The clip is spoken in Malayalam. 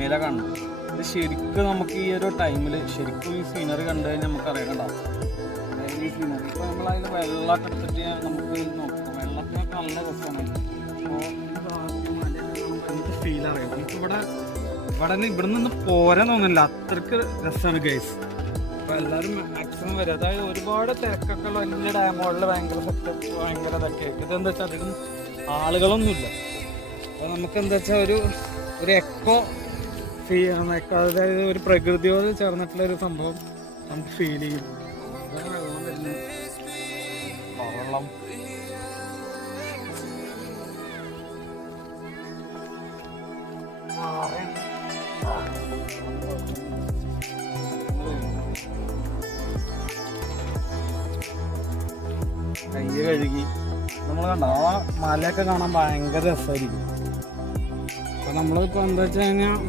സിനിമയിലെ കാണുന്നത്. ഇത് ശരിക്കും നമുക്ക് ഈ ഒരു ടൈമിൽ ശരിക്കും ഈ സീനറി കണ്ടു കഴിഞ്ഞാൽ നമുക്ക് അറിയണ്ടാവും. അതായത് ഈ സീനറി ഇപ്പോൾ നമ്മളതിൽ വെള്ളമൊക്കെ എടുത്തിട്ട് നമുക്ക് നോക്കാം. വെള്ളത്തിനൊക്കെ നല്ല രസമാണ്. അപ്പോൾ നമുക്ക് ഫീൽ അറിയാം. നമുക്കിവിടെ ഇവിടെ നിന്ന് പോരാൻ തോന്നില്ല, അത്രയ്ക്ക് രസമാണ് ഗൈസ്. അപ്പോൾ എല്ലാവരും മാക്സിമം വരും. അതായത് ഒരുപാട് തിരക്കൊക്കെ ഉള്ള വലിയ ഡാമുകളിൽ ഭയങ്കര സെറ്റപ്പ് ഭയങ്കര ഇതൊക്കെ ആയിരിക്കും. ഇതെന്താ വെച്ചാൽ അധികം ആളുകളൊന്നുമില്ല. അപ്പോൾ നമുക്ക് എന്താ വെച്ചാൽ ഒരു എക്കോ അതായത് ഒരു പ്രകൃതിയോട് ചേർന്നിട്ടുള്ള ഒരു സംഭവം നമുക്ക് ഫീൽ ചെയ്യും. വെള്ളം വരുന്നത് വെള്ളം കൈ കഴുകി നമ്മൾ കണ്ട ആ മലയൊക്കെ കാണാൻ ഭയങ്കര രസമായിരിക്കും. അപ്പോൾ നമ്മളിപ്പോൾ എന്താ വെച്ച് കഴിഞ്ഞാൽ